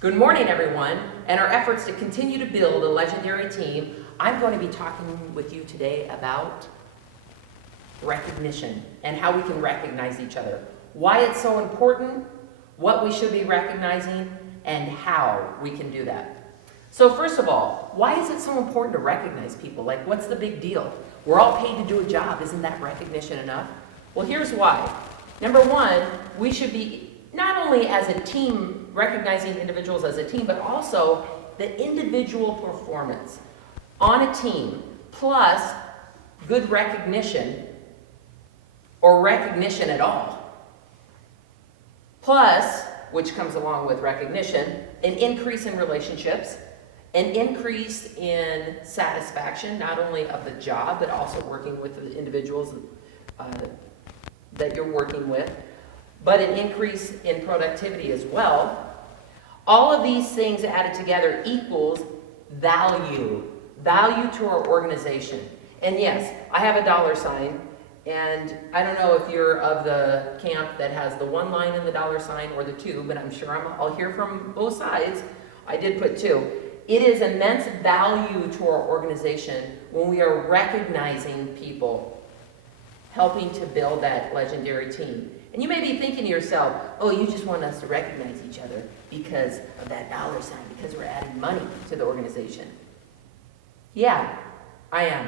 Good morning, everyone. And our efforts to continue to build a legendary team, I'm going to be talking with you today about recognition and how we can recognize each other. Why it's so important, what we should be recognizing, and how we can do that. So first of all, why is it so important to recognize people? Like, what's the big deal? We're all paid to do a job. Isn't that recognition enough? Well, here's why. Number one, we should be not only as a team, recognizing individuals as a team, but also the individual performance on a team, plus good recognition, or recognition at all. Plus, which comes along with recognition, an increase in relationships, an increase in satisfaction, not only of the job, but also working with the individuals that you're working with, but an increase in productivity as well. All of these things added together equals value to our organization. And yes, I have a dollar sign, and I don't know if you're of the camp that has the one line in the dollar sign or the two, but I'm sure I'll hear from both sides. I did put two. It is immense value to our organization when we are recognizing people, helping to build that legendary team. And you may be thinking to yourself, oh, you just want us to recognize each other because of that dollar sign, because we're adding money to the organization. Yeah, I am.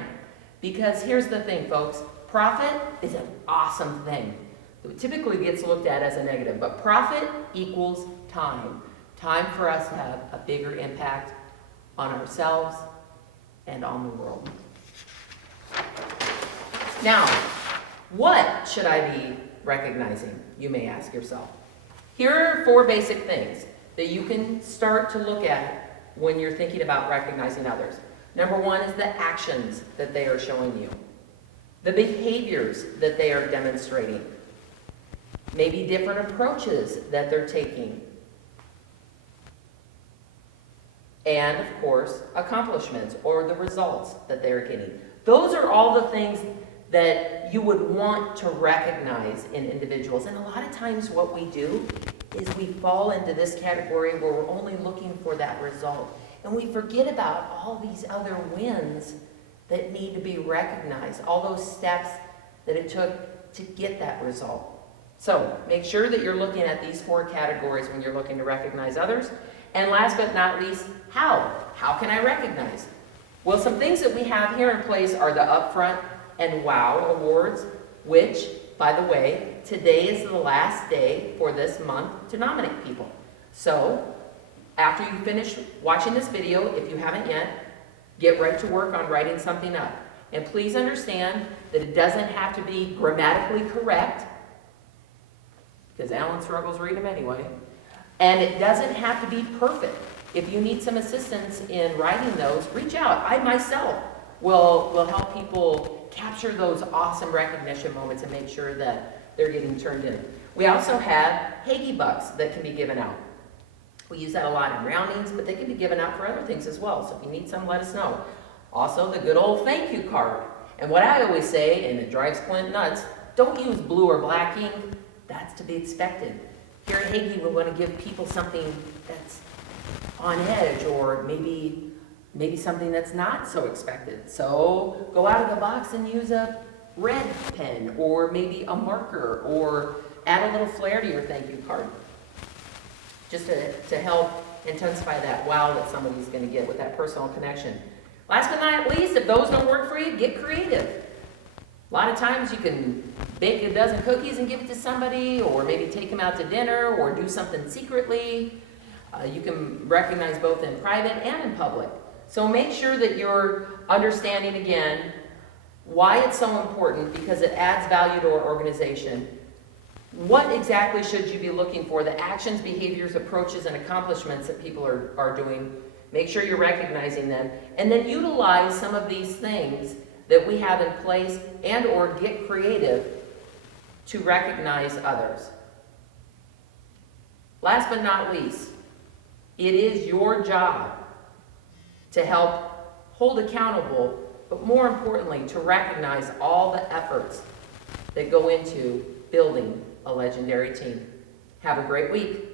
Because here's the thing, folks. Profit is an awesome thing. It typically gets looked at as a negative, but profit equals time. Time for us to have a bigger impact on ourselves and on the world. Now, what should I be recognizing, you may ask yourself. Here are 4 basic things that you can start to look at when you're thinking about recognizing others. Number 1 is the actions that they are showing you, the behaviors that they are demonstrating, maybe different approaches that they're taking, and of course, accomplishments or the results that they're getting. Those are all the things that you would want to recognize in individuals. And a lot of times what we do is we fall into this category where we're only looking for that result. And we forget about all these other wins that need to be recognized, all those steps that it took to get that result. So make sure that you're looking at these 4 categories when you're looking to recognize others. And last but not least, how? How can I recognize? Well, some things that we have here in place are the Upfront and WOW awards, which, by the way, today is the last day for this month to nominate people. So, after you finish watching this video, if you haven't yet, get right to work on writing something up. And please understand that it doesn't have to be grammatically correct, because Alan struggles reading them anyway. And it doesn't have to be perfect. If you need some assistance in writing those, reach out. I myself will help people capture those awesome recognition moments and make sure that they're getting turned in. We also have Hagee Bucks that can be given out. We use that a lot in roundings, but they can be given out for other things as well. So if you need some, let us know. Also, the good old thank you card. And what I always say, and it drives Clint nuts, don't use blue or black ink. That's to be expected. Here at Hagee, we want to give people something that's on edge, or maybe something that's not so expected. So go out of the box and use a red pen, or maybe a marker, or add a little flair to your thank you card, just to help intensify that wow that somebody's going to get with that personal connection. Last but not least, if those don't work for you, get creative. A lot of times you can bake a dozen cookies and give it to somebody, or maybe take them out to dinner, or do something secretly. You can recognize both in private and in public. So make sure that you're understanding, again, why it's so important, because it adds value to our organization. What exactly should you be looking for? The actions, behaviors, approaches, and accomplishments that people are doing. Make sure you're recognizing them. And then utilize some of these things that we have in place, and or get creative to recognize others. Last but not least, it is your job to help hold accountable, but more importantly, to recognize all the efforts that go into building a legendary team. Have a great week.